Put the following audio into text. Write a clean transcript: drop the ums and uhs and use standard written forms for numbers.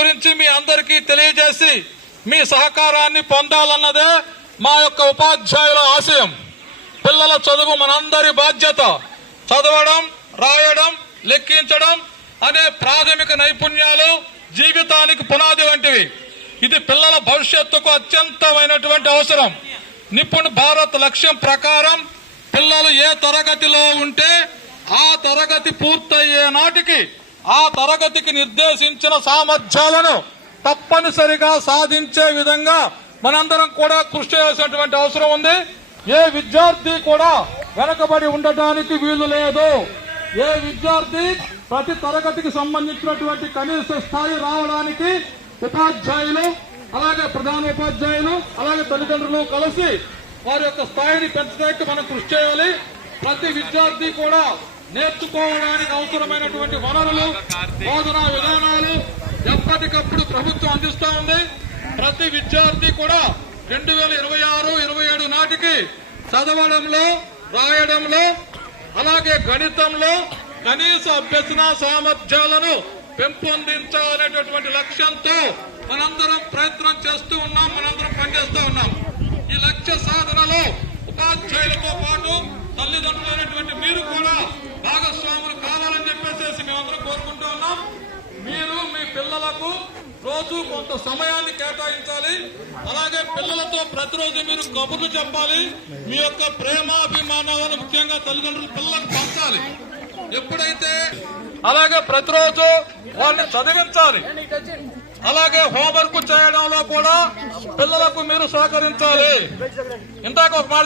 గురించి మీ అందరికీ తెలియజేసి మీ సహకారాన్ని పొందాలన్నదే మా యొక్క ఉపాధ్యాయుల ఆశయం. పిల్లల చదువు మనందరి బాధ్యత. చదవడం, రాయడం, లెక్కించడం అనే ప్రాథమిక నైపుణ్యాలు జీవితానికి పునాది వంటివి. ఇది పిల్లల భవిష్యత్తుకు అత్యంతమైనటువంటి అవసరం. నిపుణ్ భారత్ లక్ష్యం ప్రకారం పిల్లలు ఏ తరగతిలో ఉంటే ఆ తరగతి పూర్తయ్యే నాటికి ఆ తరగతికి నిర్దేశించిన సామర్థ్యాలను తప్పనిసరిగా సాధించే విధంగా మనందరం కూడా కృషి చేయాల్సినటువంటి అవసరం ఉంది. ఏ విద్యార్థి కూడా వెనకబడి ఉండటానికి వీలు లేదు. ఏ విద్యార్థి ప్రతి తరగతికి సంబంధించినటువంటి కనీస స్థాయి రావడానికి ఉపాధ్యాయులు, అలాగే ప్రధాన ఉపాధ్యాయులు, అలాగే తల్లిదండ్రులు కలిసి వారి యొక్క స్థాయిని పెంచడానికి మనం కృషి చేయాలి. ప్రతి విద్యార్థి కూడా నేర్చుకోవడానికి అవసరమైనటువంటి వనరులు, బోధనా విధానాలు ఎప్పటికప్పుడు ప్రభుత్వం అందిస్తూ ఉంది. ప్రతి విద్యార్థి కూడా 2026-27 నాటికి చదవడంలో, రాయడంలో, అలాగే గణితంలో కనీస అభ్యసన సామర్థ్యాలను పెంపొందించాలనేటటువంటి లక్ష్యంతో మనందరం ప్రయత్నం చేస్తూ ఉన్నాం, మనందరం పనిచేస్తూ ఉన్నాం. ఈ లక్ష్య సాధనలో ఉపాధ్యాయులతో పాటు తల్లిదండ్రులైనటువంటి మీరు కూడా భాగస్వాములు కావాలని చెప్పేసి మేమందరం కోరుకుంటూ ఉన్నాం. మీరు మీ పిల్లలకు రోజు కొంత సమయాన్ని కేటాయించాలి. అలాగే పిల్లలతో ప్రతిరోజు మీరు కబుర్లు చెప్పాలి. మీ యొక్క ప్రేమాభిమానాలను ముఖ్యంగా తల్లిదండ్రులు పిల్లలకు పంచాలి. ఎప్పుడైతే అలాగే ప్రతిరోజు వారిని చదివించాలి. అలాగే హోంవర్క్ చేయడంలో కూడా పిల్లలకు మీరు సహకరించాలి. ఇందాక ఒక మాట